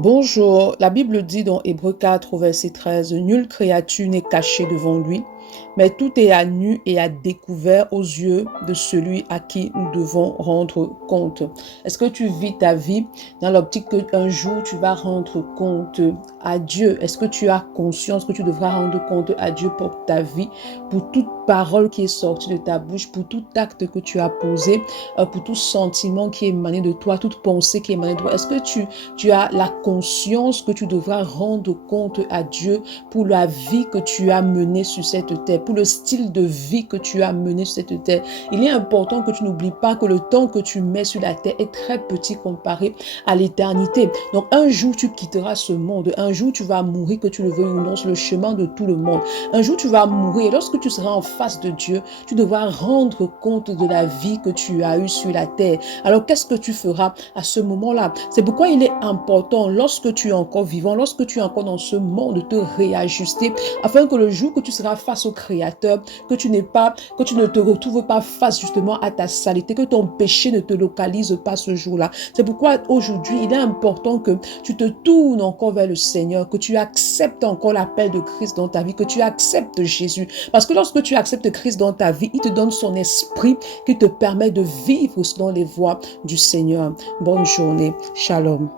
Bonjour, la Bible dit dans Hébreux 4 au verset 13, nulle créature n'est cachée devant lui, mais tout est à nu et à découvert aux yeux de celui à qui nous devons rendre compte. Est-ce que tu vis ta vie dans l'optique qu'un jour tu vas rendre compte à Dieu? Est-ce que tu as conscience que tu devras rendre compte à Dieu pour ta vie, pour toute parole qui est sortie de ta bouche, pour tout acte que tu as posé, pour tout sentiment qui est émané de toi, toute pensée qui est émanée de toi? Est-ce que tu as la conscience que tu devras rendre compte à Dieu pour la vie que tu as menée sur cette terre, pour le style de vie que tu as mené sur cette terre? Il est important que tu n'oublies pas que le temps que tu mets sur la terre est très petit comparé à l'éternité. Donc un jour tu quitteras ce monde, un jour tu vas mourir, que tu le veuilles ou non, c'est le chemin de tout le monde. Un jour tu vas mourir et lorsque tu seras en face de Dieu, tu devras rendre compte de la vie que tu as eue sur la terre. Alors qu'est-ce que tu feras à ce moment-là? C'est pourquoi il est important, lorsque tu es encore vivant, lorsque tu es encore dans ce monde, de te réajuster, afin que le jour que tu seras face au Créateur, que tu ne te retrouves pas face justement à ta saleté, que ton péché ne te localise pas ce jour-là. C'est pourquoi aujourd'hui, il est important que tu te tournes encore vers le Seigneur, que tu acceptes encore l'appel de Christ dans ta vie, que tu acceptes Jésus. Parce que lorsque tu acceptes Christ dans ta vie, il te donne son esprit qui te permet de vivre selon les voies du Seigneur. Bonne journée. Shalom.